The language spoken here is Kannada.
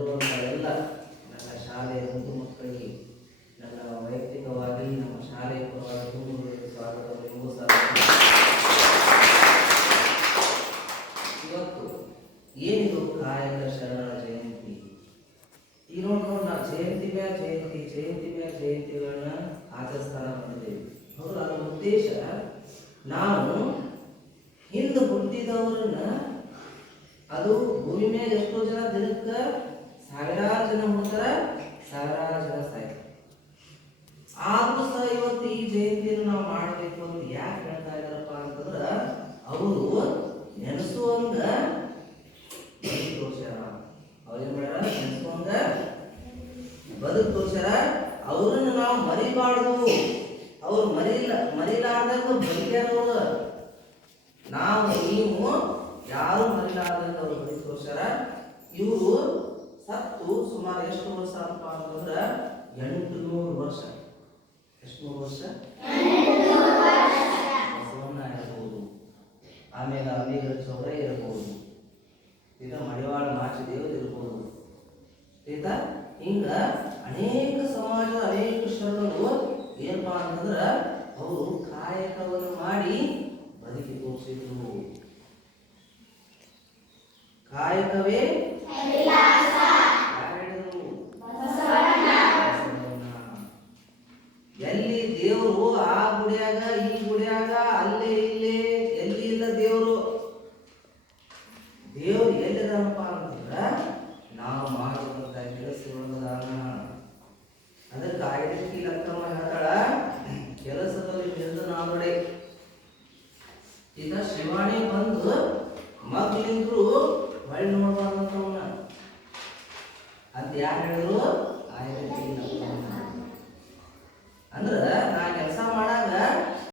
ಬಂದವರೆಲ್ಲ ನನ್ನ ಶಾಲೆಯ ಒಂದು ಮಕ್ಕಳಿಗೆ ನನ್ನ ವೈಯಕ್ತಿಕವಾಗಿ, ನಮ್ಮ ಶಾಲೆಯ ಪರವಾಗಿ ತುಂಬುಗಳಿಗೆ ಸ್ವಾಗತ ಇವತ್ತು ಏನಿದು ಕಾಯಕ ಶರಣ ಜಯಂತಿ? ಈಗ ನೋಡ್ಕೊಂಡು ಜಯಂತಿ ಮ್ಯಾ ಜಯಂತಿ ಜಯಂತಿ ಮ್ಯಾ ಜಯಂತಿಗಳನ್ನ ಆಚರಿಸ್ತಾನ ಬಂದಿದ್ದೇವೆ. ಹೌದು, ಅದರ ಉದ್ದೇಶ ನಾವು ಹಿಂದೆ ಹುಟ್ಟಿದವ್ರನ್ನ ಅದು ಭೂಮಿ ಮೇಲೆ ಎಷ್ಟೋ ಜನ ದಿನಕ್ಕೆ ಸಾವಿರಾರು ಜನ ಹುಡ್ತಾರ ಸಾವಿರಾರು ಜನ ಸಾಯ್ತಾರೆ ಆದ್ರೂ ಸಹ ಇವತ್ತು ಈ ಜಯಂತಿಯನ್ನು ನಾವು ಮಾಡಬೇಕು ಅಂತ ಯಾಕೆ ಹೇಳ್ತಾ ಇದ್ದಾರಪ್ಪ ಅಂತಂದ್ರೆ ಅವರು ನೆನೆಸುವಂಗ ಬದುಕು ತೋರ್ಸ್ಯಾರ ಅವ್ರೇನ್ ಮಾಡ್ಯಾರ? ನೆನೆಸುವಂಗ ಬದುಕು ತೋರ್ಸ್ಯಾರ ಅವ್ರನ್ನ ನಾವು ಮರಿಬಾರ್ದು. ಅವ್ರು ಮರಿಲ್ಲ ಮರಿಲಾರ್ದಂಗ ಬದುಕ್ಯಾರ ಅವರು ನಾವು, ನೀವು ಯಾರು ಮರಿಲಾರ್ದಂಗ ಅವ್ರು ಬದುಕು ತೋರ್ಸ್ಯಾರ ಇವರು ಸುಮಾರು ಎಷ್ಟು ವರ್ಷ ಅಪ್ಪ ಅಂತಂದ್ರೆ ಎಂಟು ನೂರು ವರ್ಷ? ಎಷ್ಟು ನೂರು ವರ್ಷ. ಬಸವಣ್ಣ ಇರಬಹುದು ಆಮೇಲೆ ಅಮೀರ ಚೌರ ಇರಬಹುದು ಈಗ ಮಡಿವಾಳ ಮಾಚಿ ದೇವರು ಇರಬಹುದು ಆಯ್ತಾ? ಹಿಂಗ ಅನೇಕ ಸಮಾಜದ ಅನೇಕ ಶರಣರು ಏನಪ್ಪಾ ಅಂತಂದ್ರೆ ಅವರು ಕಾಯಕವನ್ನು ಮಾಡಿ ಬದುಕಿ ತೋರಿಸಿದ್ರು. ಕಾಯಕವೇ ಯಾರು ಹೇಳಿದ್ರು? ಬಸವಣ್ಣ. ಎಲ್ಲಿ ದೇವರು ಆ ಗುಡಿಯಾಗ, ಈ ಗುಡಿಯಾಗ, ಅಲ್ಲೇ, ಇಲ್ಲಿ, ಎಲ್ಲಿ ಇಲ್ಲ ದೇವರು? ದೇವ್ರು ಎಲ್ಲಿದಾನಪ್ಪ ಅಂತಂದ್ರ ನಾವು ಮಾಡುವಂತ ಕೆಲಸದೊಳಗದಾನ ಅದಕ್ಕೆ ಆಯ್ದಕ್ಕಿ ಲಕ್ಕಮ್ಮ ಹೇಳ್ತಾಳ. ಕೆಲಸದಲ್ಲಿ ನಿಂತು ನಾನೊಡೆ ಈಗ ಶಿವಾಣಿ ಬಂದು ಮಗ್ಲಿಂದ್ರು ಹೊಳ್ಳಿ ನೋಡ್ಬಾರ್ದಂತವನ್ನ ಅಂತ ಯಾರು ಹೇಳಿದ್ರು? ಅಂದ್ರೆ ನಾ ಕೆಲಸ ಮಾಡಿ